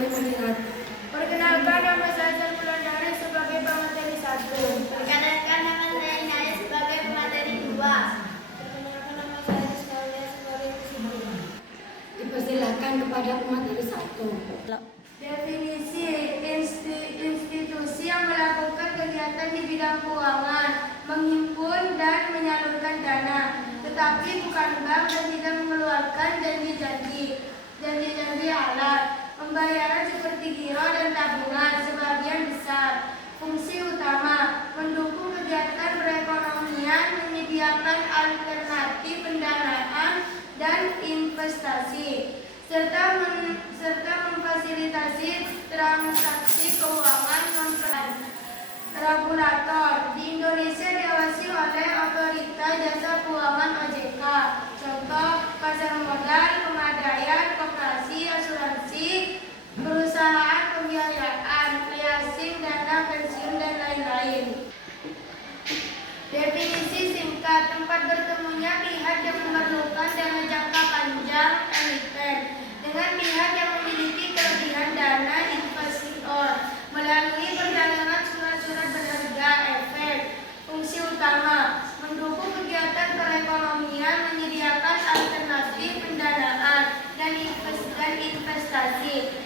kami melihat. Perkenalkan, nama saya Sarmulan Dari sebagai pemateri 1. Perkenalkan, nama saya Inaya sebagai pemateri 2. Perkenalkan, nama saya Rizkalia sebagai psikolog. Dipersilakan kepada pemateri 1. Definisi institusi yang melakukan kegiatan di bidang keuangan, menghimpun dan menyalurkan dana, tetapi bukan bank dan tidak mengeluarkan janji alat. Pembayaran seperti giro dan tabungan sebagian besar. Fungsi utama, mendukung kegiatan perekonomian, menyediakan alternatif pendanaan dan investasi, serta memfasilitasi transaksi keuangan non-regulator. Di Indonesia diawasi oleh Otorita Jasa Keuangan OJK. Contoh, pasar modal, pegadaian, koperasi, asuransi, perusahaan pembiayaan, leasing, dana pensiun, dan lain-lain. Definisi singkat, tempat bertemunya pihak yang memerlukan dana jangka panjang emiten dengan pihak yang memiliki kelebihan dana investor melalui perdagangan surat-surat berharga efek. Fungsi utama, mendukung kegiatan perekonomian, menyediakan alternatif pendanaan dan investasi,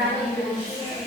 sekaligus.